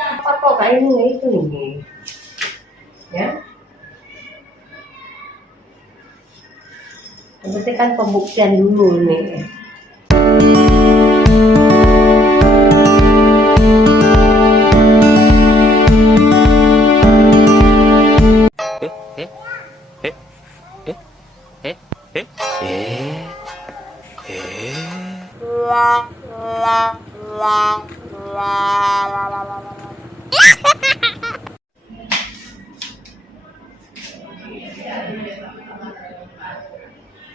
Apa kok kayak ini itu nih? Ya. Berarti kan pembuktian dulu nih.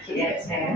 Tidak saya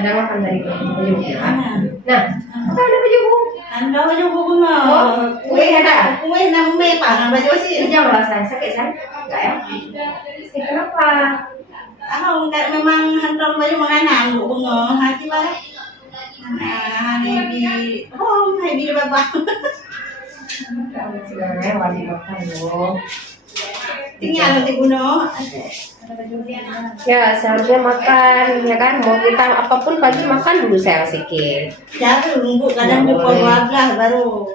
ada makan dari baju ya. Nah, apa ada baju bu? Anda baju buku nggak? Oh, kue ada. Kue namanya pangan baju sih. Jangan rasa sakit saya. Enggak ya? Kenapa? Aku enggak memang hantar baju makanan bu bunga hati lah. Nah, ini oh, ini di bawah. Sebenarnya wajib makan loh. Tinggal nanti buno. Ya seharusnya makan ya kan, mau kita apapun pagi makan dulu saya sikit. Jangan nunggu kadang jumpa 12 baru.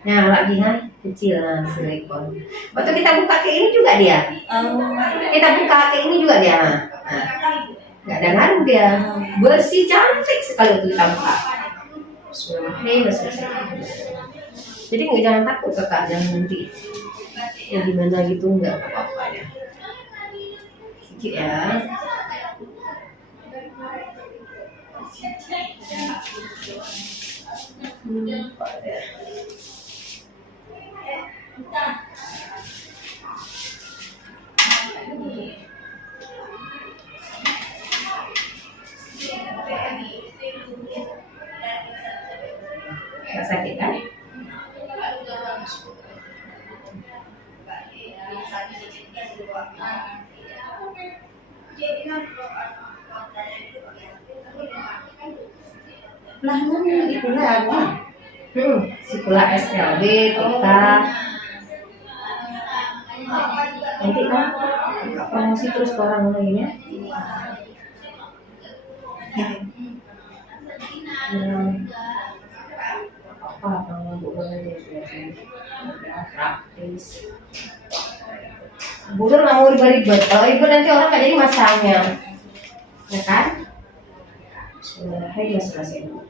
Nah lagi kan kecil lah silikon. Waktu kita buka kayak ini juga dia. Kita buka kayak ini juga dia. Nah, nggak ada ngaruh dia, bersih cantik sekali waktu kita buka. Jadi nggak, jangan takut kakak, jangan nanti ya gimana gitu, nggak apa-apa ya. Sedikit ya. Nggak sakit kan? Lah mana itu lah. Sekolah SLB kita nanti kan promosi terus ke orang lainnya. Apa kalau boleh praktis. Bukan nggak mau ribet-ribet. Kalau ribet nanti orang nggak jadi masanya, ya kan? Bismillahirrahmanirrahim.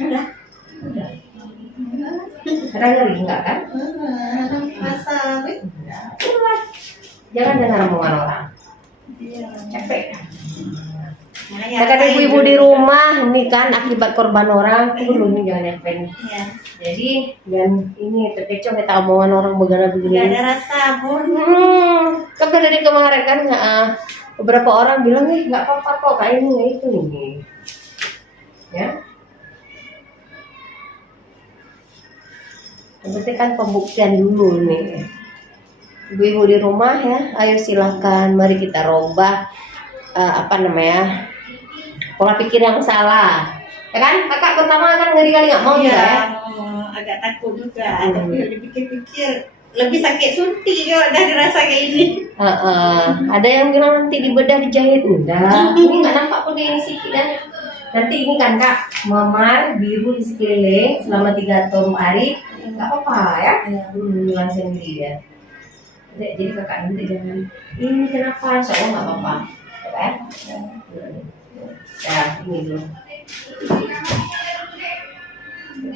Udah. Ada nyeri enggak kan? Masa Jangan dengar omongan orang. Iya. Capek kan? Kata ibu-ibu di rumah ini kan akibat korban orang tuh dulu nih jangan nyampe nih. Iya. Jadi dan ini terkecoh kita omongan orang begana Gak begini. ada rasa bun. Kan dari kemarin kan beberapa orang bilang nih nggak apa-apa kok kayak ini nggak itu nih. Ya. Yang penting kan pembuktian dulu nih. Ibu-ibu di rumah ya, ayo silakan mari kita robah pola pikir yang salah. Ya kan? Kakak pertama kan ngeri kali nggak mau juga ya. Agak takut juga, tapi udah dipikir-pikir lebih sakit suntik kalau udah dirasa kayak ini. Ada yang bilang nanti dibedah dijahit udah. Ini nggak nampak pun ini sih dan nanti ini kan kak memar biru di sekeliling selama 3 atau 4 hari nggak apa-apa ya. Hilang sendiri ya. Jadi kakak nanti jangan ini kenapa? Soalnya nggak apa-apa, ya kan? Ya ini dulu.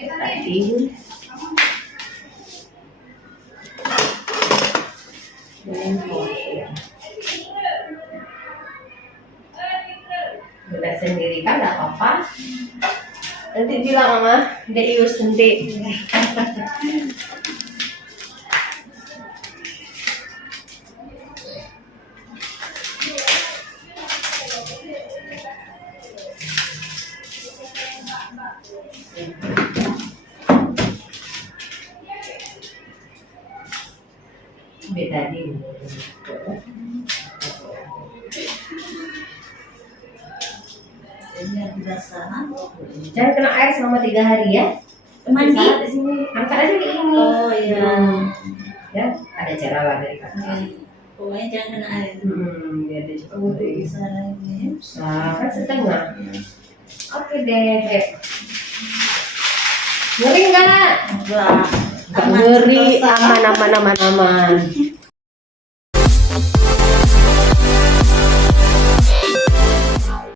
Tadi bedah sendiri kan nggak apa-apa. Nanti bilang mama, Deus nanti. Beda di Ini biasa. jangan kena air selama 3 hari ya. Mandi. Di sini angkat aja kayak ini. Oh iya. Ya ada cara lah dari kakak. Pokoknya jangan kena air. Biar dia cepat Udah putih. bisa lagi. Kan setengah. Oke deh. Ngeri nggak? Enggak. Nggak ngeri, aman.